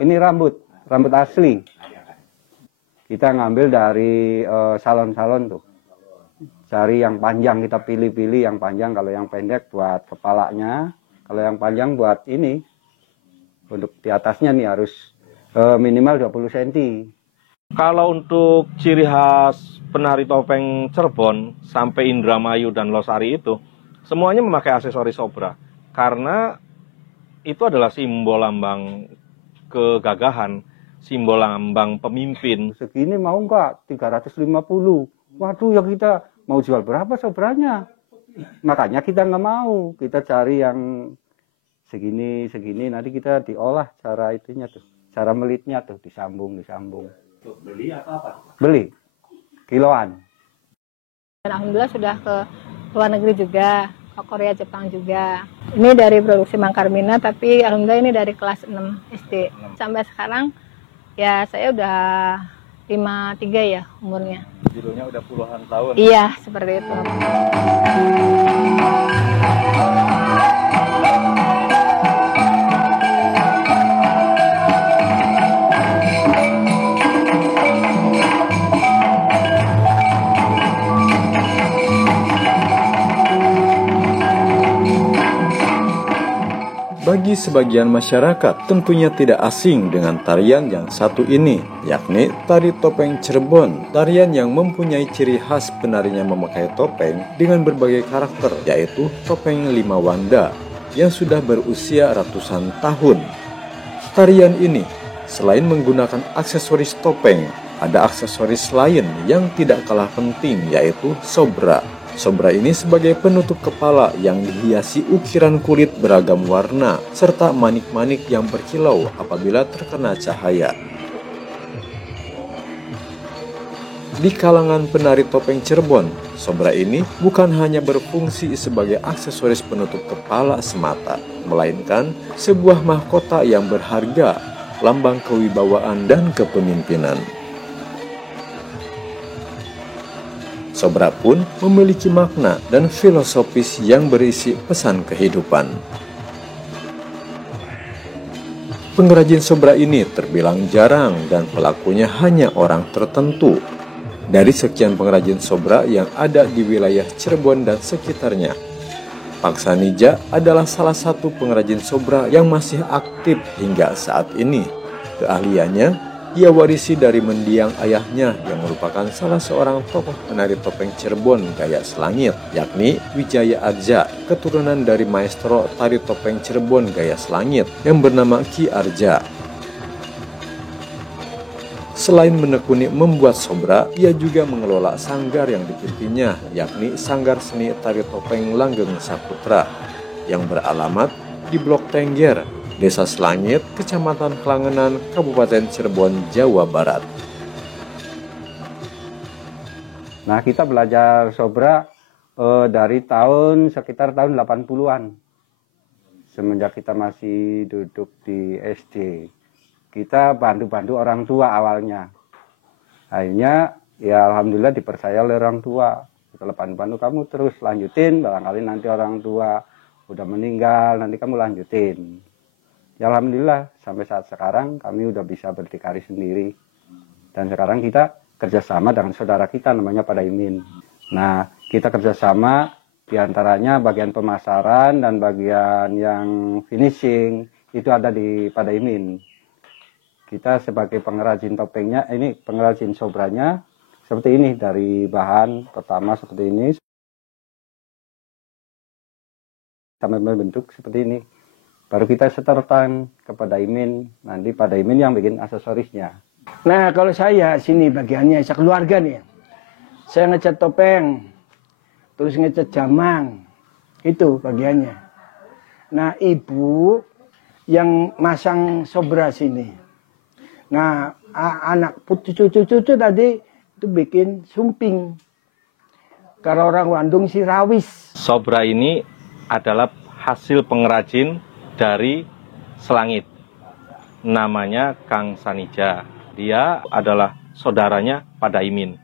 Ini rambut asli. Kita ngambil dari salon-salon tuh. Cari yang panjang, kita pilih-pilih yang panjang. Kalau yang pendek buat kepalanya, kalau yang panjang buat ini. Untuk di atasnya nih harus minimal 20 cm. Kalau untuk ciri khas penari topeng Cirebon sampai Indramayu dan Losari itu, semuanya memakai aksesoris Sobra. Karena itu adalah simbol lambang kegagahan, simbol lambang pemimpin. Segini mau nggak? 350. Waduh, ya kita mau jual berapa Sobranya? Makanya kita nggak mau. Kita cari yang segini, nanti kita diolah cara itunya tuh. Cara melitnya tuh, disambung. Beli atau apa? Beli, kiloan. Dan alhamdulillah sudah ke luar negeri juga, ke Korea, Jepang juga. Ini dari produksi Mangkarmina, tapi alhamdulillah ini dari kelas 6 SD. Sampai sekarang ya saya udah 53 ya umurnya. Judulnya udah puluhan tahun. Iya, seperti itu. Bagi sebagian masyarakat tentunya tidak asing dengan tarian yang satu ini, yakni tari topeng Cirebon. Tarian yang mempunyai ciri khas penarinya memakai topeng dengan berbagai karakter, yaitu topeng lima wanda yang sudah berusia ratusan tahun. Tarian ini selain menggunakan aksesoris topeng, ada aksesoris lain yang tidak kalah penting, yaitu sobra. Sobra ini sebagai penutup kepala yang dihiasi ukiran kulit beragam warna serta manik-manik yang berkilau apabila terkena cahaya. Di kalangan penari topeng Cirebon, sobra ini bukan hanya berfungsi sebagai aksesoris penutup kepala semata, melainkan sebuah mahkota yang berharga, lambang kewibawaan dan kepemimpinan. Sobra pun memiliki makna dan filosofis yang berisi pesan kehidupan. Pengrajin sobra ini terbilang jarang dan pelakunya hanya orang tertentu. Dari sekian pengrajin sobra yang ada di wilayah Cirebon dan sekitarnya, Pak Sanija adalah salah satu pengrajin sobra yang masih aktif hingga saat ini. Keahliannya ia warisi dari mendiang ayahnya yang merupakan salah seorang tokoh penari topeng Cirebon gaya selangit, yakni Wijaya Arja, keturunan dari maestro tari topeng Cirebon gaya selangit yang bernama Ki Arja. Selain menekuni membuat sobra, ia juga mengelola sanggar yang dipimpinnya, yakni Sanggar Seni Tari Topeng Langgeng Saputra, yang beralamat di Blok Tengger, Desa Selangit, Kecamatan Kelangenan, Kabupaten Cirebon, Jawa Barat. Nah, kita belajar sobra dari sekitar tahun 80-an. Semenjak kita masih duduk di SD. Kita bantu-bantu orang tua awalnya. Akhirnya, ya alhamdulillah dipercaya oleh orang tua. Setelah bantu-bantu kamu terus lanjutin, barangkali nanti orang tua udah meninggal, nanti kamu lanjutin. Ya alhamdulillah sampai saat sekarang kami udah bisa berdikari sendiri. Dan sekarang kita kerjasama dengan saudara kita namanya Pak Daimin. Nah, kita kerjasama diantaranya bagian pemasaran dan bagian yang finishing itu ada di Pak Daimin. Kita sebagai pengrajin topengnya, ini pengrajin sobranya seperti ini, dari bahan pertama seperti ini sampai membentuk seperti ini. Baru kita setorkan kepada Imin, nanti pada Imin yang bikin aksesorisnya. Nah, kalau saya sini bagiannya sekeluarga nih. Saya ngecat topeng, terus ngecat jamang. Itu bagiannya. Nah, ibu yang masang sobra sini. Nah, anak cucu tadi itu bikin sumping. Kalau orang Bandung sih rawis. Sobra ini adalah hasil pengrajin dari Selangit, namanya Kang Sanija. Dia adalah saudaranya Pak Daimin.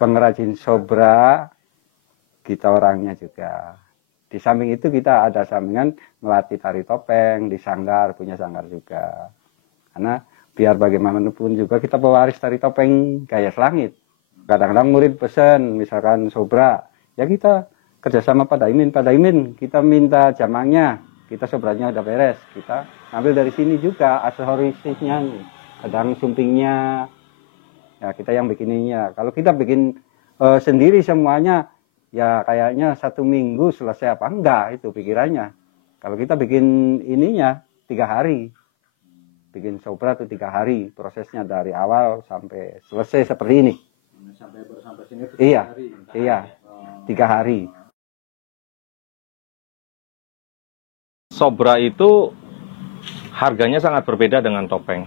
Pengrajin sobra kita orangnya juga. Di samping itu kita ada sampingan melatih tari topeng di sanggar, punya sanggar juga. Karena biar bagaimanapun juga kita pewaris tari topeng Gaya Selangit. Kadang-kadang murid pesan, misalkan Sobra, ya kita kerjasama Pak Daimin, kita minta jamangnya, kita sobranya udah beres, kita ambil dari sini juga aksesorisnya, kadang sumpingnya, ya kita yang bikininya. Kalau kita bikin sendiri semuanya, ya kayaknya 1 minggu selesai apa enggak itu pikirannya. Kalau kita bikin ininya 3 hari, bikin Sobra itu 3 hari, prosesnya dari awal sampai selesai seperti ini. Sampai sini itu Iya, hari. iya, 3 hari. Sobra itu harganya sangat berbeda dengan topeng.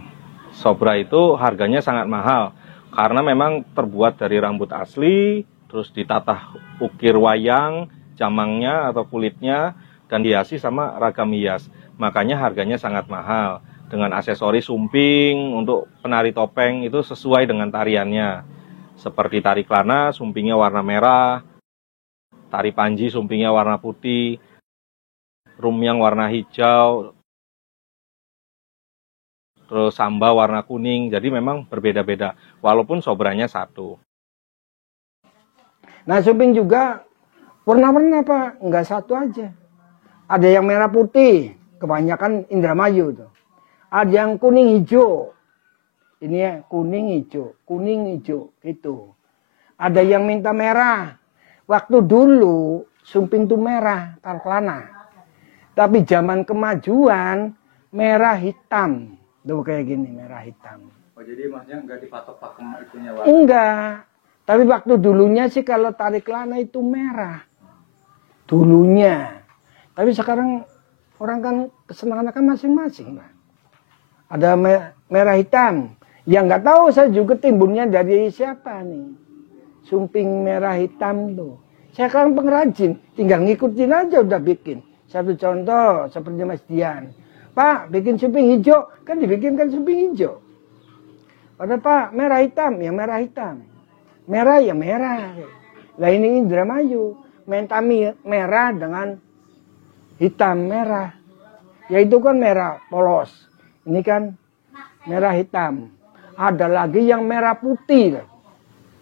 Sobra itu harganya sangat mahal karena memang terbuat dari rambut asli, terus ditatah ukir wayang, jamangnya atau kulitnya, dan dihiasi sama ragam hias. Makanya harganya sangat mahal. Dengan aksesoris sumping untuk penari topeng itu sesuai dengan tariannya. Seperti tari Klana, sumpingnya warna merah, tari Panji, sumpingnya warna putih, Rumyang warna hijau, terus Samba warna kuning. Jadi memang berbeda-beda, walaupun sobranya satu. Nah, sumping juga warna-warna apa? Enggak satu aja. Ada yang merah putih, kebanyakan Indramayu tuh. Ada yang kuning hijau. Ini ya, kuning hijau, itu. Ada yang minta merah. Waktu dulu sumping tuh merah, kalau Klana. Tapi zaman kemajuan merah hitam. Tuh kayak gini, merah hitam. Oh, jadi maksudnya nggak dipatok pakem itunya warna? Enggak. Tapi waktu dulunya sih kalau tari Klana itu merah. Dulunya. Tapi sekarang orang kan kesenangan kan masing-masing. Ada merah hitam. Yang nggak tahu saya juga timbulnya dari siapa nih. Sumping merah hitam tuh. Saya kan pengrajin. Tinggal ngikutin aja udah bikin. Satu contoh seperti Mas Dian. Pak, bikin sumping hijau. Kan dibikinkan sumping hijau. Ada Pak, merah hitam. Ya merah hitam. Merah ya merah. Lah ini Indramayu. Mentami merah dengan hitam merah. Ya itu kan merah polos. Ini kan merah hitam. Ada lagi yang merah putih.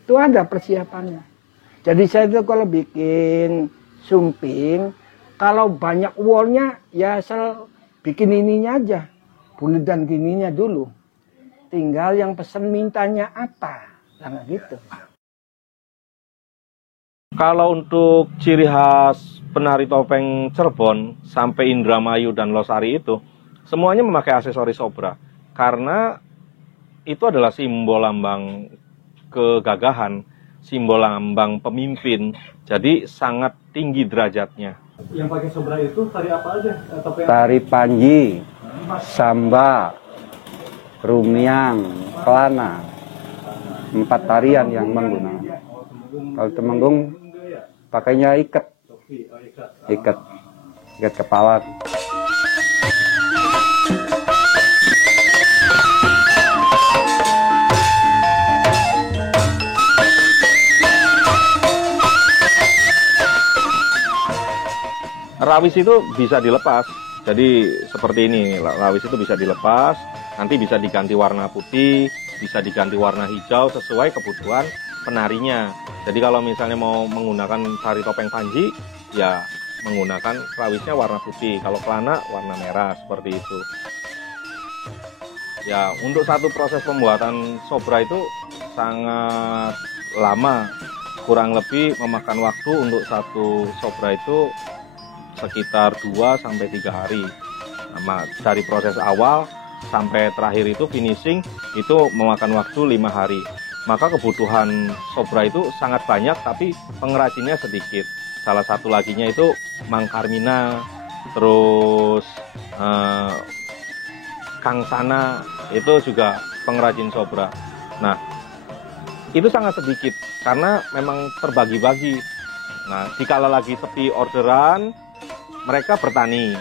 Itu ada persiapannya. Jadi saya itu kalau bikin sumping, kalau banyak wallnya ya asal bikin ininya aja. Bulat dan gininya dulu. Tinggal yang pesen mintanya apa. Nah gitu. Kalau untuk ciri khas penari topeng Cirebon sampai Indramayu dan Losari itu semuanya memakai aksesoris Sobra karena itu adalah simbol lambang kegagahan, simbol lambang pemimpin. Jadi sangat tinggi derajatnya. Yang pakai Sobra itu tari apa aja? Topeng? Tari Panji, Samba, Rumyang, Klana. 4 tarian yang menggunakan. Kalau Temenggung pakainya ikat kepala. Rawis itu bisa dilepas, jadi seperti ini, rawis itu bisa dilepas, nanti bisa diganti warna putih, bisa diganti warna hijau sesuai kebutuhan penarinya. Jadi kalau misalnya mau menggunakan tari topeng Panji, ya menggunakan rawisnya warna putih, kalau Klana warna merah, seperti itu. Ya, untuk satu proses pembuatan Sobra itu sangat lama, kurang lebih memakan waktu untuk satu Sobra itu sekitar 2-3 hari. Nah, dari proses awal sampai terakhir itu finishing itu memakan waktu 5 hari. Maka kebutuhan Sobra itu sangat banyak tapi pengrajinnya sedikit. Salah satu laginya itu Mang Karmina, terus Kang Sana, itu juga pengrajin Sobra. Nah, itu sangat sedikit karena memang terbagi-bagi. Nah, dikala lagi sepi orderan, mereka bertani.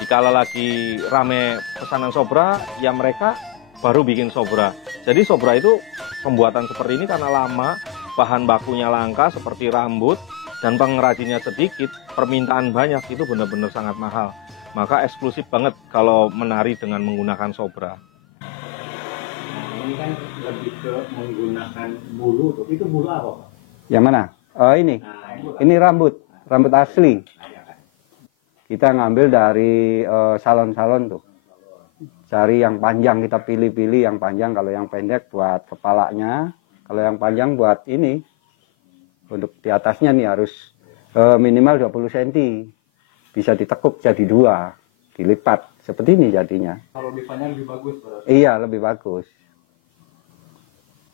Dikala lagi rame pesanan Sobra, ya mereka baru bikin Sobra. Jadi Sobra itu pembuatan seperti ini karena lama, bahan bakunya langka seperti rambut, dan pengrajinnya sedikit, permintaan banyak, itu benar-benar sangat mahal. Maka eksklusif banget kalau menari dengan menggunakan Sobra. ini kan lebih ke menggunakan bulu tuh. Itu bulu apa, Pak? Yang mana? Oh ini. Ini rambut asli. Kita ngambil dari salon-salon tuh. Cari yang panjang, kita pilih-pilih yang panjang. Kalau yang pendek buat kepalanya, kalau yang panjang buat ini. Untuk di atasnya nih harus minimal 20 cm. Bisa ditekuk jadi 2, dilipat. Seperti ini jadinya. Kalau dipanjang lebih bagus berarti. Iya, lebih bagus.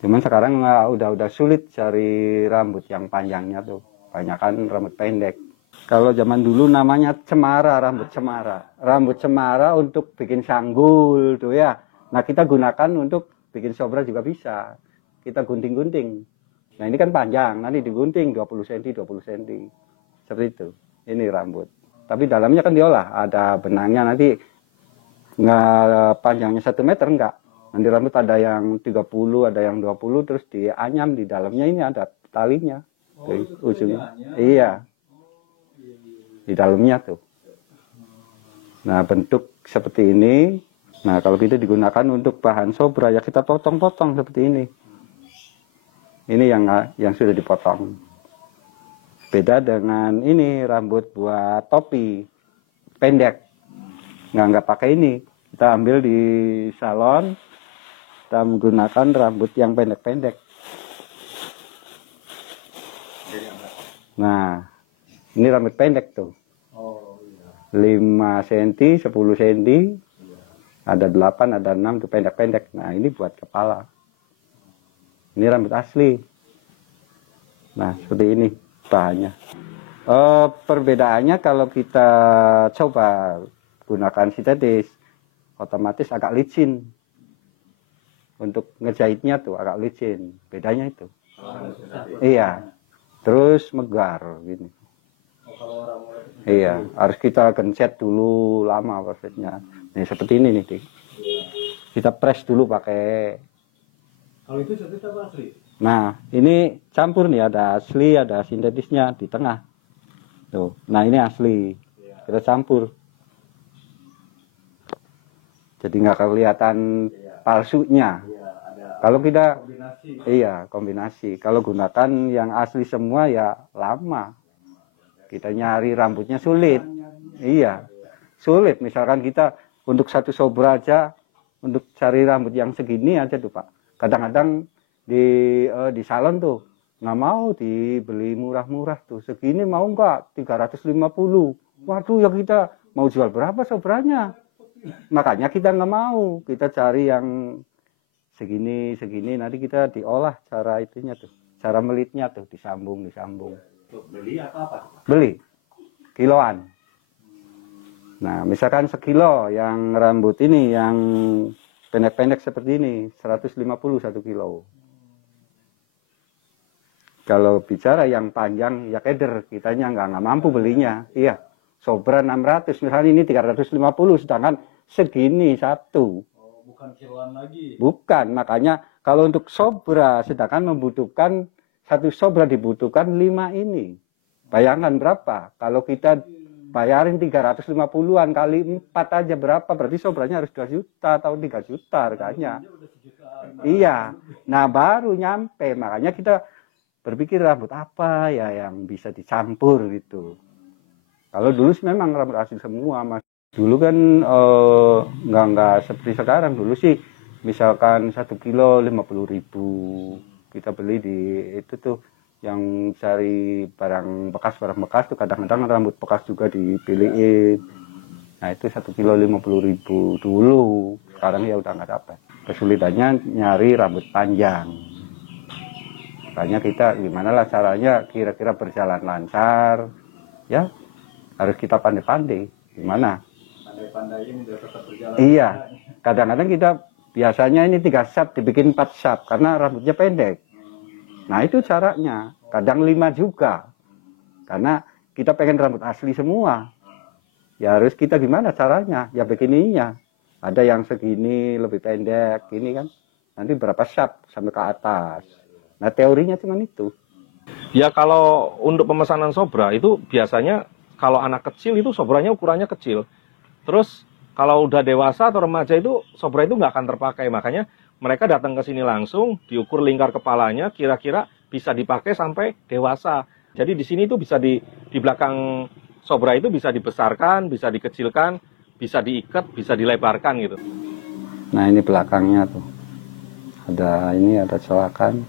Cuman sekarang udah sulit cari rambut yang panjangnya tuh. Banyakan rambut pendek. Kalau zaman dulu namanya cemara, rambut cemara. Rambut cemara untuk bikin sanggul tuh ya. Nah, kita gunakan untuk bikin sobra juga bisa. Kita gunting-gunting. Nah, ini kan panjang, nanti digunting 20 cm, 20 cm. Seperti itu. Ini rambut. Tapi dalamnya kan diolah, ada benangnya nanti nggak panjangnya 1 meter enggak. Nanti rambut ada yang 30, ada yang 20, terus dianyam di dalamnya ini ada talinya. Di ujungnya. Iya. Di dalamnya tuh. Nah, bentuk seperti ini. Nah, kalau kita digunakan untuk bahan sobra ya kita potong-potong seperti ini. Ini yang sudah dipotong. Beda dengan ini rambut buat topi pendek. Nggak pakai ini. Kita ambil di salon. Kita menggunakan rambut yang pendek-pendek. Nah, ini rambut pendek tuh. 5 cm, 10 cm, ada 8, ada 6 tuh pendek-pendek. Nah, ini buat kepala. Ini rambut asli. Nah, seperti ini bahannya. Perbedaannya kalau kita coba gunakan sintetis, otomatis agak licin. Untuk ngejahitnya tuh agak licin. Bedanya itu. Iya. Terus megar gini. Iya, harus kita gencet dulu lama prosesnya. Nih seperti ini nih, Dik. Kita press dulu pakai. Kalau itu sintetis apa asli? Nah, ini campur nih, ada asli, ada sintetisnya di tengah. Tuh. Nah, ini asli. Kita campur. Jadi nggak kelihatan palsunya. Kalau kita kombinasi. Kalau gunakan yang asli semua ya lama. Kita nyari rambutnya sulit. Iya. Sulit. Misalkan kita untuk satu sobra aja untuk cari rambut yang segini aja tuh, Pak. Kadang-kadang di salon tuh nggak mau dibeli murah-murah tuh. Segini mau nggak? 350. Waduh, ya kita mau jual berapa sobranya? Makanya kita nggak mau. Kita cari yang segini nanti kita diolah cara itunya tuh, cara melitnya tuh disambung. Beli atau apa? Beli kiloan. Nah, misalkan sekilo yang rambut ini yang pendek-pendek seperti ini 150 1 kilo. Kalau bicara yang panjang ya keder, kitanya nggak mampu belinya. Iya, sobra 600 misalnya ini 350, sedangkan segini satu. Bukan kiloan lagi. Bukan, makanya kalau untuk sobra sedangkan membutuhkan satu sobra dibutuhkan 5 ini. Bayangkan berapa? Kalau kita bayarin 350-an kali 4 aja berapa? Berarti sobranya harus 2 juta atau 3 juta harganya. Iya. Nah, baru nyampe. Makanya kita berpikir rambut apa ya yang bisa dicampur gitu. Kalau dulu sih memang rambut asli semua, Mas. Dulu kan nggak seperti sekarang. Dulu sih misalkan 1 kilo 50.000. Kita beli di itu tuh yang cari barang bekas tuh kadang-kadang rambut bekas juga dipilihin. Nah itu 1 kilo 50.000 dulu. Sekarang ya udah nggak dapat. Kesulitannya nyari rambut panjang. Makanya kita gimana lah caranya kira-kira berjalan lancar. Ya harus kita pandai-pandai. Gimana? Pandai-pandaiin biar tetap berjalan. Iya. Kadang-kadang kita biasanya ini 3 sap dibikin 4 sap karena rambutnya pendek. Nah itu caranya. Kadang 5 juga. Karena kita pengen rambut asli semua. Ya harus kita gimana caranya? Ya begininya. Ada yang segini lebih pendek. Ini kan. Nanti berapa sap sampai ke atas. Nah teorinya cuma itu. Ya kalau untuk pemesanan sobra itu biasanya kalau anak kecil itu sobranya ukurannya kecil. Terus kalau udah dewasa atau remaja itu sobra itu nggak akan terpakai. Makanya mereka datang ke sini langsung, diukur lingkar kepalanya, kira-kira bisa dipakai sampai dewasa. Jadi di sini itu bisa di belakang Sobra itu bisa dibesarkan, bisa dikecilkan, bisa diikat, bisa dilebarkan gitu. Nah ini belakangnya tuh, ada celakan,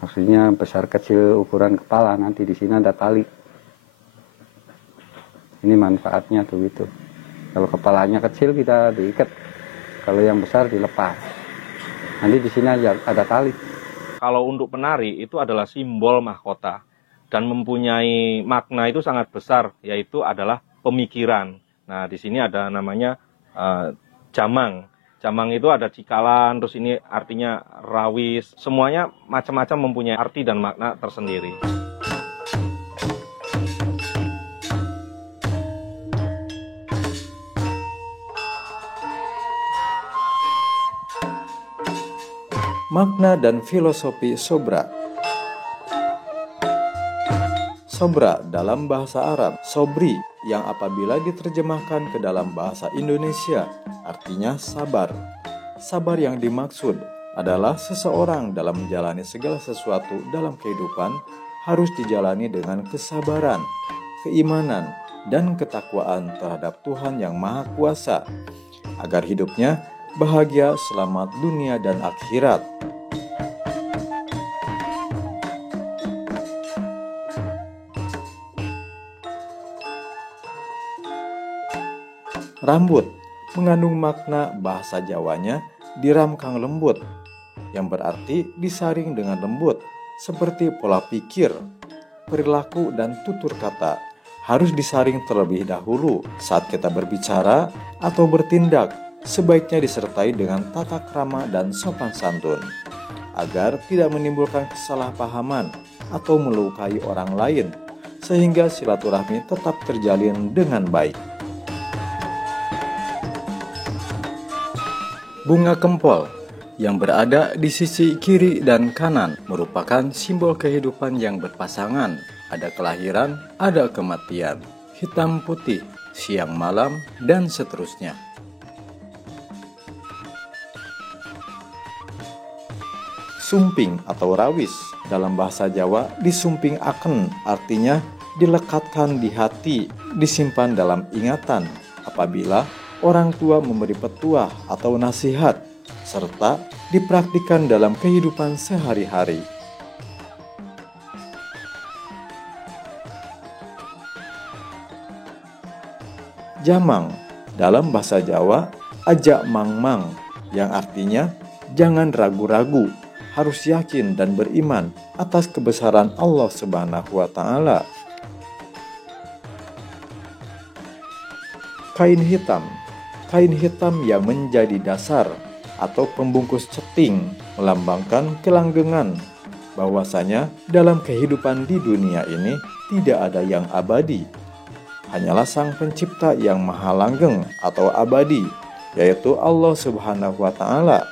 maksudnya besar kecil ukuran kepala. Nanti di sini ada tali. Ini manfaatnya tuh gitu. Kalau kepalanya kecil kita diikat, kalau yang besar dilepas. Nanti di sini ada tali. Kalau untuk penari itu adalah simbol mahkota dan mempunyai makna itu sangat besar, yaitu adalah pemikiran. Nah, di sini ada namanya jamang. Jamang itu ada cikalan, terus ini artinya rawis. Semuanya macam-macam mempunyai arti dan makna tersendiri. Makna dan filosofi Sobra. Sobra dalam bahasa Arab, sobri, yang apabila diterjemahkan ke dalam bahasa Indonesia, artinya sabar. Sabar yang dimaksud adalah seseorang dalam menjalani segala sesuatu dalam kehidupan harus dijalani dengan kesabaran, keimanan, dan ketakwaan terhadap Tuhan yang Maha Kuasa, agar hidupnya bahagia, selamat dunia dan akhirat. Rambut mengandung makna bahasa Jawanya diram kang lembut, yang berarti disaring dengan lembut, seperti pola pikir, perilaku, dan tutur kata. Harus disaring terlebih dahulu saat kita berbicara atau bertindak. Sebaiknya disertai dengan tata krama dan sopan santun, agar tidak menimbulkan kesalahpahaman atau melukai orang lain, sehingga silaturahmi tetap terjalin dengan baik. Bunga kempol yang berada di sisi kiri dan kanan merupakan simbol kehidupan yang berpasangan. Ada kelahiran, ada kematian, hitam putih, siang malam, dan seterusnya. Sumping atau rawis dalam bahasa Jawa disumping aken, artinya dilekatkan di hati, disimpan dalam ingatan apabila orang tua memberi petuah atau nasihat, serta dipraktikkan dalam kehidupan sehari-hari. Jamang dalam bahasa Jawa ajak mang-mang, yang artinya jangan ragu-ragu, harus yakin dan beriman atas kebesaran Allah Subhanahu wa Ta'ala. Kain hitam yang menjadi dasar atau pembungkus ceting melambangkan kelanggengan, bahwasanya dalam kehidupan di dunia ini tidak ada yang abadi, hanyalah Sang Pencipta yang maha langgeng atau abadi, yaitu Allah Subhanahu wa Ta'ala.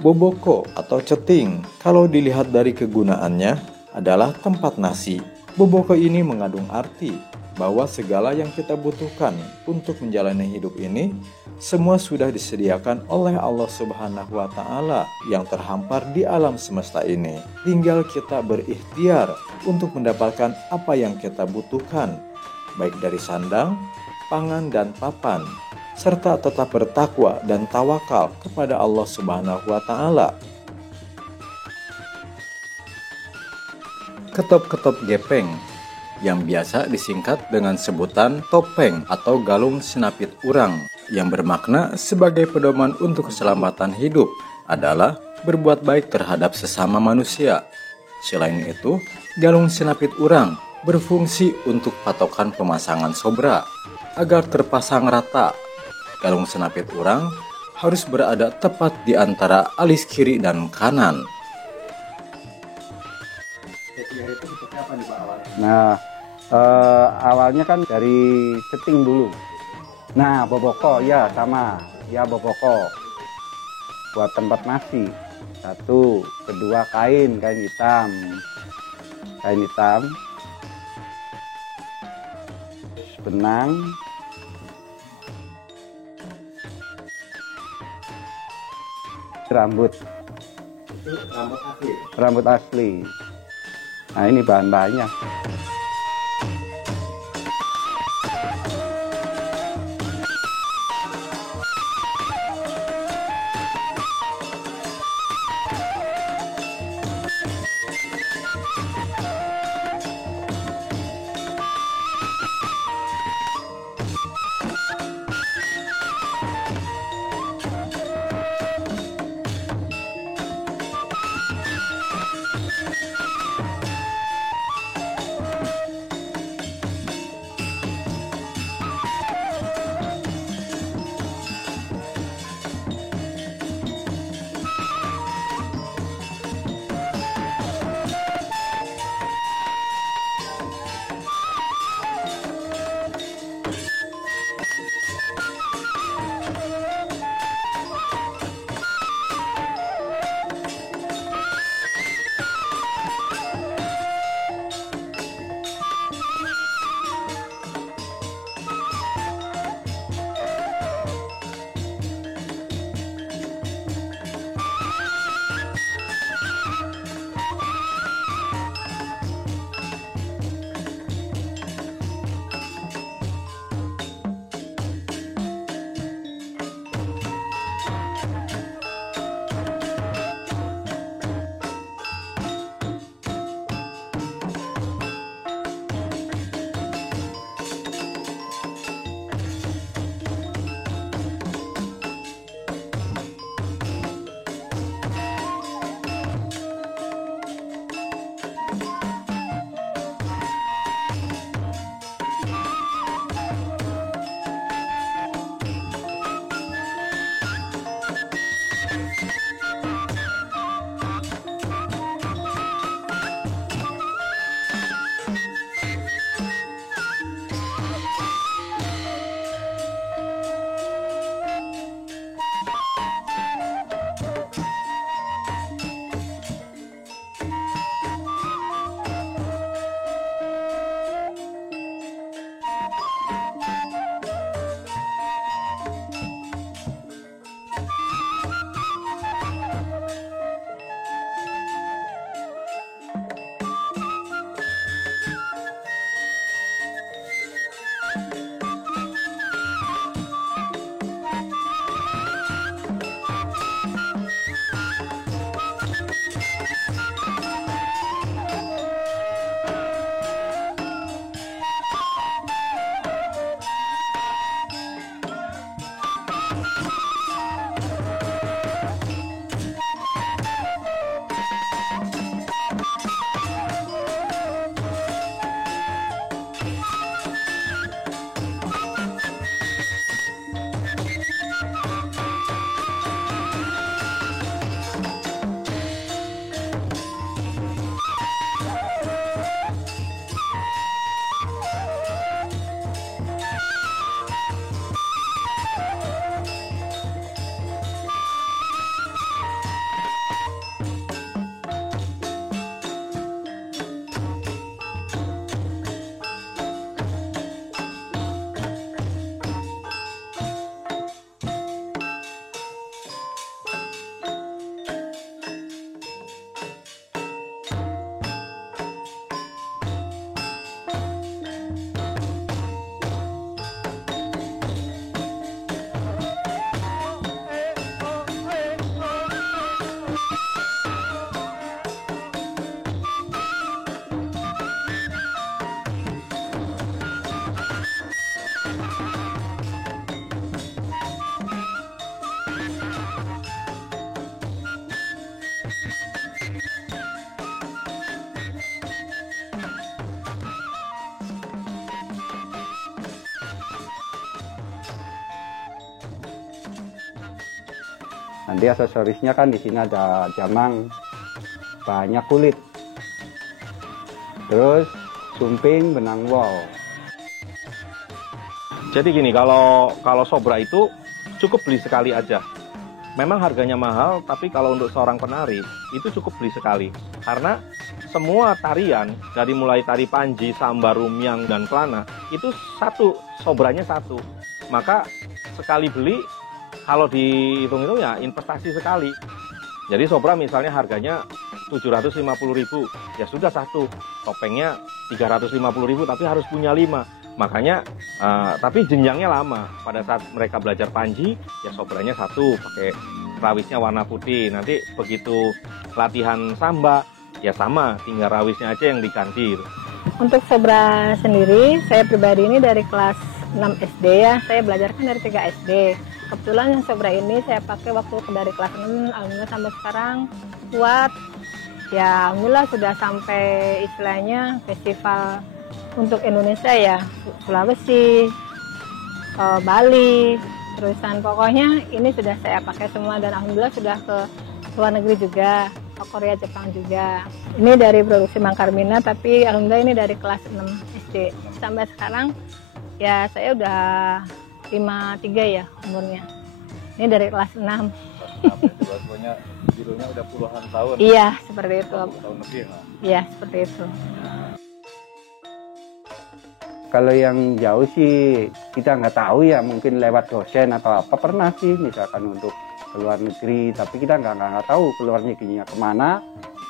Boboko atau ceting, kalau dilihat dari kegunaannya, adalah tempat nasi. Boboko ini mengandung arti bahwa segala yang kita butuhkan untuk menjalani hidup ini semua sudah disediakan oleh Allah Subhanahu wa Ta'ala yang terhampar di alam semesta ini. Tinggal kita berikhtiar untuk mendapatkan apa yang kita butuhkan, baik dari sandang, pangan, dan papan, serta tetap bertakwa dan tawakal kepada Allah Subhanahu wa Ta'ala. Ketop-ketop gepeng yang biasa disingkat dengan sebutan topeng atau galung sinapit urang, yang bermakna sebagai pedoman untuk keselamatan hidup adalah berbuat baik terhadap sesama manusia. Selain itu, galung sinapit urang berfungsi untuk patokan pemasangan sobra agar terpasang rata. Galung sinapit urang harus berada tepat di antara alis kiri dan kanan. Nah, awalnya kan dari ceting dulu. Nah, boboko ya sama, ya boboko buat tempat nasi. Satu, kedua kain hitam, benang, Rambut, Itu rambut asli. rambut asli. Nah ini bahan-bahannya. Nanti aksesorisnya kan di sini ada jamang, banyak kulit, terus sumping, benang wol. Jadi gini, kalau Sobra itu cukup beli sekali aja. Memang harganya mahal, tapi kalau untuk seorang penari itu cukup beli sekali. Karena semua tarian, dari mulai tari Panji, Samba, Rumyang, dan Kelana, itu satu, Sobranya satu. Maka sekali beli, kalau dihitung-hitung ya investasi sekali. Jadi Sobra misalnya harganya 750.000, ya sudah satu, topengnya 350.000 tapi harus punya 5. Makanya tapi jenjangnya lama. Pada saat mereka belajar panji, ya Sobranya satu, pakai rawisnya warna putih. Nanti begitu latihan samba, ya sama, tinggal rawisnya aja yang diganti. Untuk Sobra sendiri, saya pribadi ini dari kelas 6 SD ya, saya belajar kan dari 3 SD. Kebetulan yang Sobra ini saya pakai waktu dari kelas 6, alhamdulillah sampai sekarang kuat. Ya alhamdulillah sudah sampai istilahnya festival untuk Indonesia ya, Sulawesi, Bali, terusan pokoknya ini sudah saya pakai semua dan alhamdulillah sudah ke luar negeri juga, ke Korea, Jepang juga. Ini dari produksi Mangkarmina tapi alhamdulillah ini dari kelas 6 SD. Sampai sekarang ya saya udah 53 ya umurnya. Ini dari kelas 6. Judulnya udah puluhan tahun. Iya, seperti itu. Tahun lebih lah. Iya, seperti itu. Kalau yang jauh sih kita nggak tahu ya, mungkin lewat dosen atau apa pernah sih misalkan untuk ke luar negeri, tapi kita nggak tahu keluar negerinya kemana,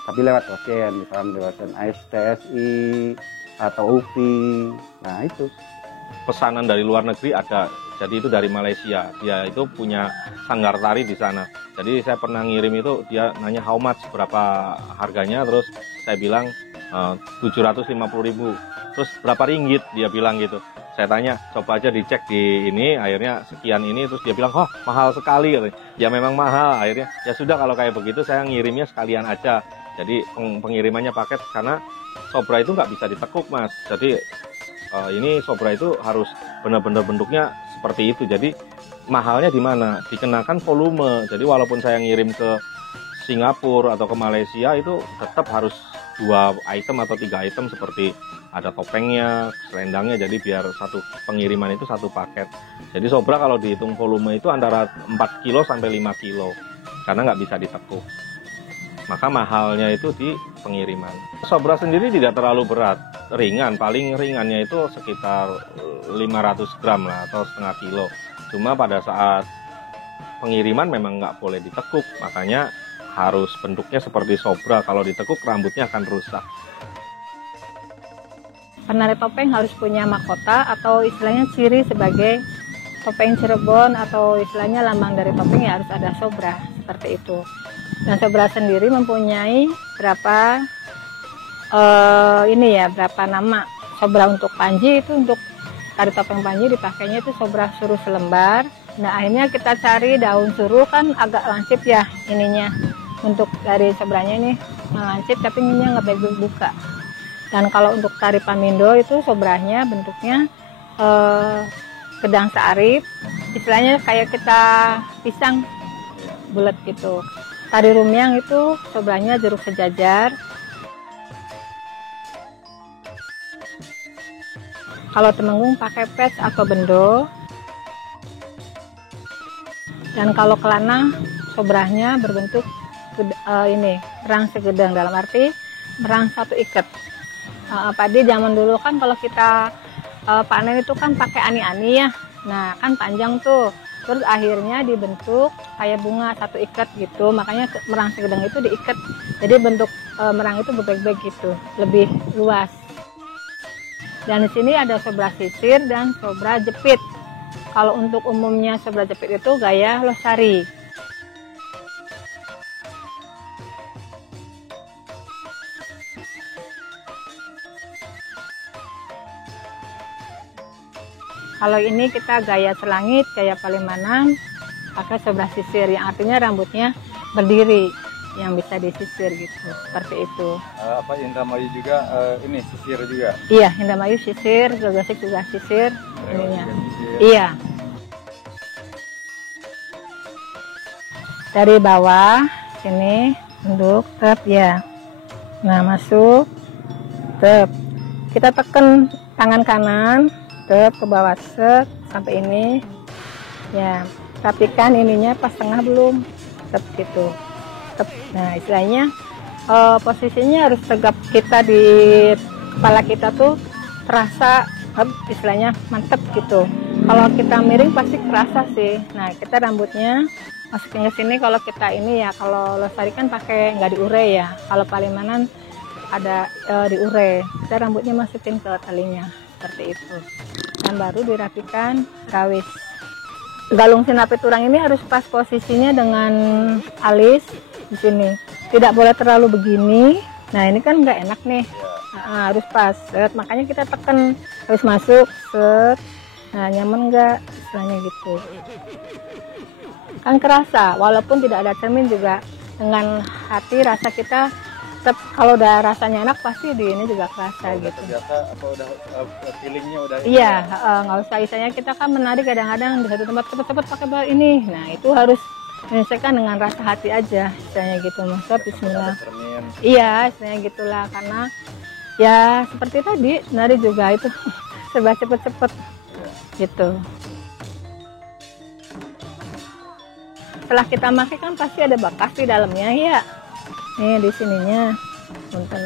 tapi lewat dosen, misalkan dosen ASTSI atau UPI. Nah itu. Pesanan dari luar negeri ada, jadi itu dari Malaysia, dia itu punya sanggar tari di sana. Jadi saya pernah ngirim itu, dia nanya how much, berapa harganya, terus saya bilang 750.000, terus berapa ringgit, dia bilang gitu. Saya tanya, coba aja dicek di ini, akhirnya sekian ini, terus dia bilang, oh mahal sekali, ya memang mahal. Akhirnya ya sudah, kalau kayak begitu saya ngirimnya sekalian aja, jadi pengirimannya paket, karena Sobra itu nggak bisa ditekuk mas. Jadi ini Sobra itu harus benar-benar bentuknya seperti itu. Jadi mahalnya di mana? Dikenakan volume. Jadi walaupun saya ngirim ke Singapura atau ke Malaysia itu tetap harus 2 item atau 3 item, seperti ada topengnya, selendangnya. Jadi biar satu pengiriman itu satu paket. Jadi Sobra kalau dihitung volume itu antara 4 kilo sampai 5 kilo karena nggak bisa ditekuk. Maka mahalnya itu di pengiriman. Sobra sendiri tidak terlalu berat, ringan, paling ringannya itu sekitar 500 gram lah atau setengah kilo. Cuma pada saat pengiriman memang nggak boleh ditekuk, makanya harus bentuknya seperti Sobra. Kalau ditekuk rambutnya akan rusak. Penari topeng harus punya mahkota atau istilahnya ciri sebagai topeng Cirebon, atau istilahnya lambang dari topeng ya harus ada Sobra, seperti itu. Dan Sobra sendiri mempunyai berapa berapa nama. Sobra untuk panji itu, untuk tari topeng panji dipakainya itu Sobra suruh selembar. Nah akhirnya kita cari daun suruh, kan agak lancip ya ininya. Untuk dari Sobranya ini lancip tapi ininya nggak baik buka. Dan kalau untuk tari Pamindo itu Sobranya bentuknya gedang searif, istilahnya kayak kita pisang bulat gitu. Tari Rumyang itu Sobranya jeruk sejajar. Kalau Temenggung pakai pes atau bendo. Dan kalau Kelana Sobranya berbentuk merang segedang, dalam arti merang satu ikat. Padi zaman dulu kan kalau kita panen itu kan pakai ani-ani ya. Nah kan panjang tuh. Terus akhirnya dibentuk kayak bunga satu ikat gitu, makanya merang segedang itu diikat. Jadi bentuk merang itu berbaik-baik gitu, lebih luas. Dan di sini ada Sobra sisir dan Sobra jepit. Kalau untuk umumnya Sobra jepit itu gaya losari. Kalau ini kita gaya selangit, gaya Palimanan, pakai Sobra sisir, yang artinya rambutnya berdiri, yang bisa disisir gitu, seperti itu. Apa Indramayu juga ini sisir juga? Iya, Indramayu sisir, Gegesik juga sisir, ininya. Iya. Dari bawah sini untuk tep ya. Nah masuk, tep. Kita tekan tangan kanan. Ke bawah set sampai ini ya, tapi kan ininya pas tengah belum tep gitu. Nah istilahnya posisinya harus tegap, kita di kepala kita tuh terasa istilahnya mantep gitu. Kalau kita miring pasti kerasa sih. Nah kita rambutnya masukin ke sini. Kalau kita ini ya, kalau lestari kan pakai nggak diure ya. Kalau Palimanan ada diure. Kita rambutnya masukin ke talinya seperti itu. Dan baru dirapikan rawis. Galung sinapi turang ini harus pas posisinya dengan alis di sini. Tidak boleh terlalu begini. Nah ini kan nggak enak nih. Nah, harus pas. Set. Makanya kita tekan harus masuk. Set. Nah nyaman nggak? Istilahnya gitu. Kan kerasa, walaupun tidak ada cermin juga dengan hati rasa kita tetap, kalau udah rasanya enak pasti di ini juga kerasa gitu. Terbiasa atau udah feelingnya udah? Iya, nggak usah istilahnya kita kan menari kadang-kadang di satu tempat cepet-cepet pakai ini. Nah itu harus menyelesaikan dengan rasa hati aja, istilahnya gitu. Maksud Bismillah. Iya, istilahnya gitulah, karena ya seperti tadi nari juga itu serba cepet-cepet gitu. Setelah kita pakai kan pasti ada bekas di dalamnya ya. Nih di sininya. Punten.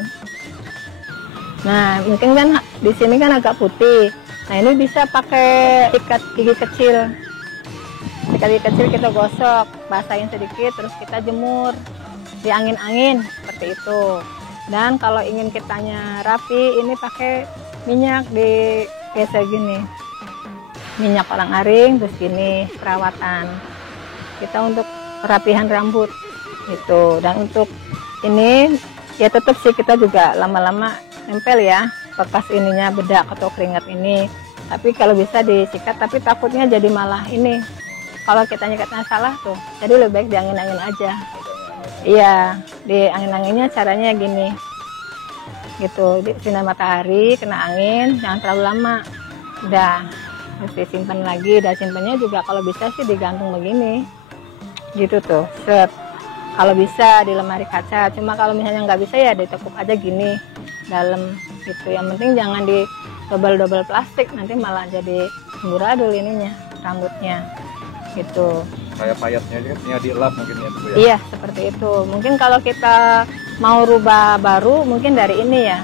Nah, mungkin kan di sini kan agak putih. Nah, ini bisa pakai sikat gigi kecil. Sikat gigi kecil kita gosok, basahin sedikit terus kita jemur di angin-angin seperti itu. Dan kalau ingin kitanya rapi, ini pakai minyak di geser gini. Minyak orang-aring terus gini perawatan. Kita untuk kerapihan rambut gitu. Dan untuk ini ya tetap sih kita juga lama-lama nempel ya bekas ininya bedak atau keringat ini. Tapi kalau bisa disikat, tapi takutnya jadi malah ini. Kalau kita nyikatnya salah tuh, jadi lebih baik diangin-angin aja. Iya, di angin-anginnya caranya gini. Gitu, di sinar matahari, kena angin, jangan terlalu lama. Udah, harus disimpan lagi. Dan simpannya juga kalau bisa sih digantung begini. Gitu tuh, set. Kalau bisa di lemari kaca, cuma kalau misalnya nggak bisa ya ditekuk aja gini dalam gitu. Yang penting jangan di double plastik, nanti malah jadi amburadul ininya rambutnya gitu. Kayak payatnya dielap mungkin ya Bu ya? Iya seperti itu. Mungkin kalau kita mau rubah baru mungkin dari ini ya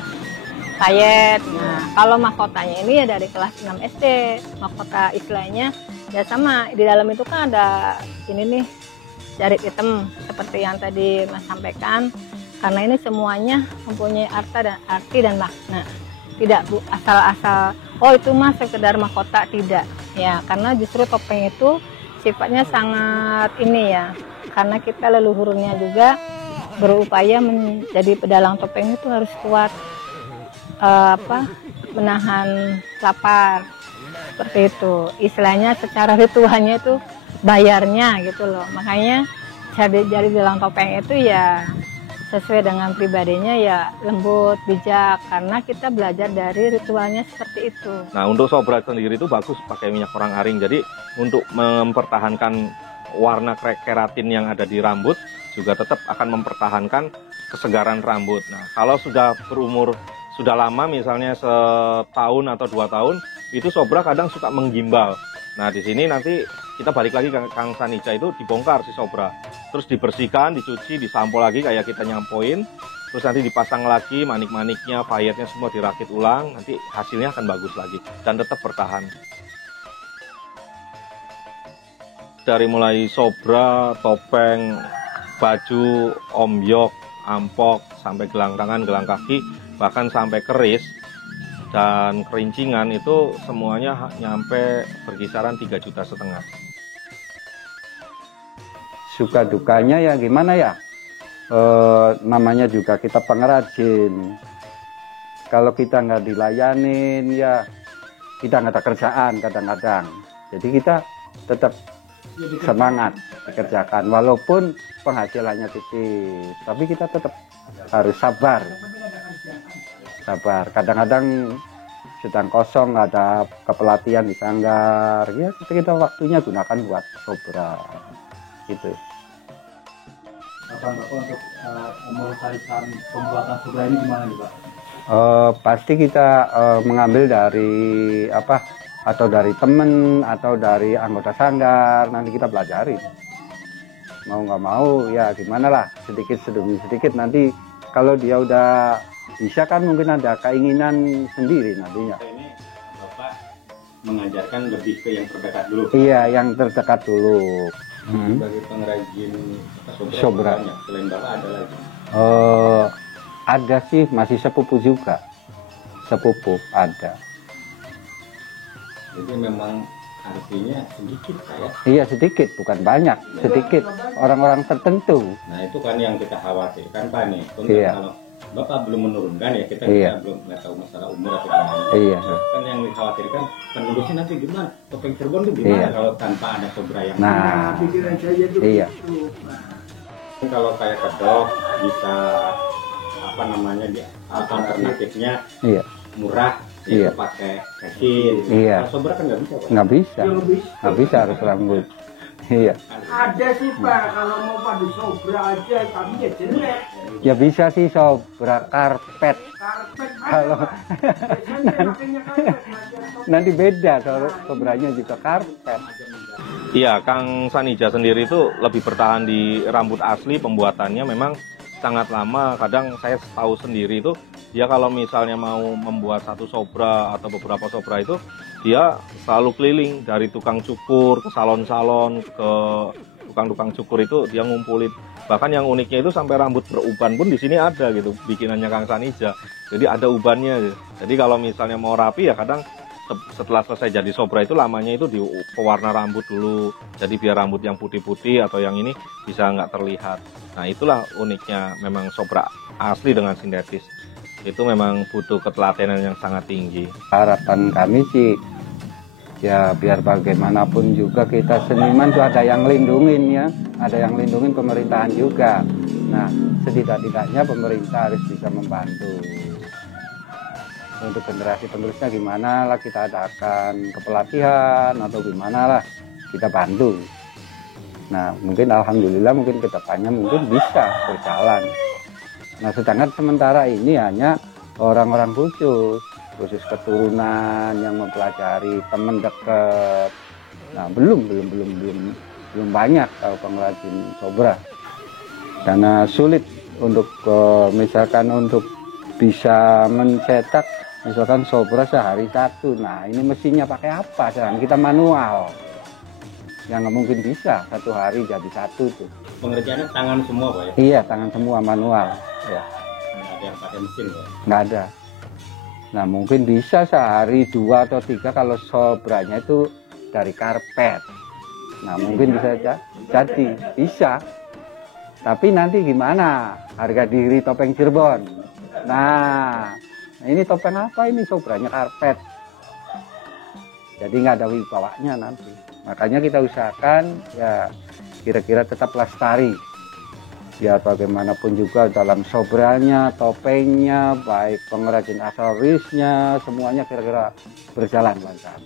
payet. Nah kalau mahkotanya ini ya dari kelas 6 SD. Mahkota istilahnya ya sama, di dalam itu kan ada ini nih jarit hitam seperti yang tadi Mas sampaikan, karena ini semuanya mempunyai arti dan makna. Tidak asal-asal oh itu Mas sekedar mahkota, tidak ya, karena justru topeng itu sifatnya sangat ini ya, karena kita leluhurnya juga berupaya menjadi pedalang topeng itu harus kuat menahan lapar seperti itu. Istilahnya secara ritualnya itu bayarnya gitu loh. Makanya jadi dalang topeng itu ya sesuai dengan pribadinya ya lembut, bijak, karena kita belajar dari ritualnya seperti itu. Nah untuk sobra sendiri itu bagus pakai minyak orang aring. Jadi untuk mempertahankan warna keratin yang ada di rambut juga tetap akan mempertahankan kesegaran rambut. Nah kalau sudah berumur sudah lama misalnya setahun atau 2 tahun itu sobra kadang suka menggimbal. Nah di sini nanti kita balik lagi ke Kang Sanica, itu dibongkar si sobra, terus dibersihkan, dicuci, disampo lagi kayak kita nyampoin, terus nanti dipasang lagi manik-maniknya, payetnya semua dirakit ulang, nanti hasilnya akan bagus lagi dan tetap bertahan. Dari mulai sobra, topeng, baju, ombyok, ampok, sampai gelang tangan, gelang kaki, bahkan sampai keris dan kerincingan itu semuanya nyampe berkisaran 3,5 juta. Suka dukanya ya gimana ya, namanya juga kita pengrajin. Kalau kita nggak dilayanin ya kita nggak ada kerjaan kadang-kadang. Jadi kita tetap semangat dikerjakan walaupun penghasilannya tipis, tapi kita tetap harus sabar. Kadang-kadang sedang kosong, nggak ada kepelatihan di sanggar, ya kita waktunya gunakan buat sobra gitu. Bapak untuk melestarikan pembuatan sobra ini gimana nih Pak? Pasti kita mengambil dari atau dari temen atau dari anggota sanggar, nanti kita pelajari. Mau nggak mau ya gimana lah, sedikit demi sedikit, nanti kalau dia udah bisa kan mungkin ada keinginan sendiri nantinya. Ini Bapak mengajarkan lebih ke yang terdekat dulu. Iya, yang terdekat dulu. Sebagai pengrajin Sobra. banyak. Selain Bapak ada lagi? Ada sih, masih sepupu juga. Sepupu ada. Jadi memang artinya sedikit kayak. Iya sedikit, bukan banyak, sedikit. Orang-orang tertentu. Nah itu kan yang kita khawatirkan Pak nih. Untuk Iya. kalau Bapak belum menurunkan ya kita Iya. belum nggak tahu masalah umur atau gimana. Iya. Kan yang dikhawatirkan penerusnya nanti gimana? Topeng Cirebon itu gimana Iya. kalau tanpa ada Sobra yang Nah, pikiran saya itu iya. kalau kayak kedok bisa apa namanya dia alternatifnya Iya. murah Iya. itu pakai resin. Iya. Kalau Sobra kan nggak bisa Pak. Nggak bisa, nggak bisa harus rambut. Iya. ada sih Pak, kalau mau pada Sobra aja tapi ya jelek. Ya bisa sih Sobra karpet. Karpet Kalau nanti beda kalau Sobranya juga karpet. Iya, Kang Sanija sendiri itu lebih bertahan di rambut asli, pembuatannya memang sangat lama. Kadang saya tahu sendiri itu dia kalau misalnya mau membuat satu sobra atau beberapa sobra itu dia selalu keliling dari tukang cukur ke salon-salon ke tukang-tukang cukur itu dia ngumpulin. Bahkan yang uniknya itu sampai rambut beruban pun di sini ada gitu bikinannya Kang Sanija. Jadi ada ubannya gitu. Jadi kalau misalnya mau rapi ya kadang setelah selesai jadi sobra itu lamanya itu di pewarna rambut dulu. Jadi biar rambut yang putih-putih atau yang ini bisa nggak terlihat. Nah itulah uniknya memang sobra asli dengan sintetis. Itu memang butuh ketelatenan yang sangat tinggi. Harapan kami sih ya biar bagaimanapun juga kita seniman tuh ada yang lindungin ya, ada yang lindungin pemerintahan juga. Nah setidak-tidaknya pemerintah harus bisa membantu. Untuk generasi penerusnya gimana lah kita adakan kepelatihan atau gimana lah kita bantu. Nah mungkin alhamdulillah mungkin kedepannya mungkin bisa berjalan. Nah sedangkan sementara ini hanya orang-orang khusus keturunan yang mempelajari teman dekat. Nah belum banyak kalau pengrajin sobra. Karena sulit untuk misalkan untuk bisa mencetak misalkan sobra sehari satu. Nah ini mesinnya pakai apa? Sekarang kita manual. Yang nggak mungkin bisa satu hari jadi satu tuh. Pengerjaannya tangan semua Pak ya? Iya tangan semua manual. Ya. Nggak ada yang pakai mesin Pak? Nggak ada. Nah mungkin bisa sehari 2 atau 3 kalau sobranya itu dari karpet. Nah mungkin bisa jadi, bisa. Tapi nanti gimana harga diri topeng Cirebon? Nah ini topeng apa ini sobranya karpet. Jadi nggak ada wibawanya nanti. Makanya kita usahakan ya kira-kira tetap lestari. Biar bagaimanapun juga dalam sobranya, topengnya, baik pengrajin aksesorisnya, semuanya kira-kira berjalan lancar.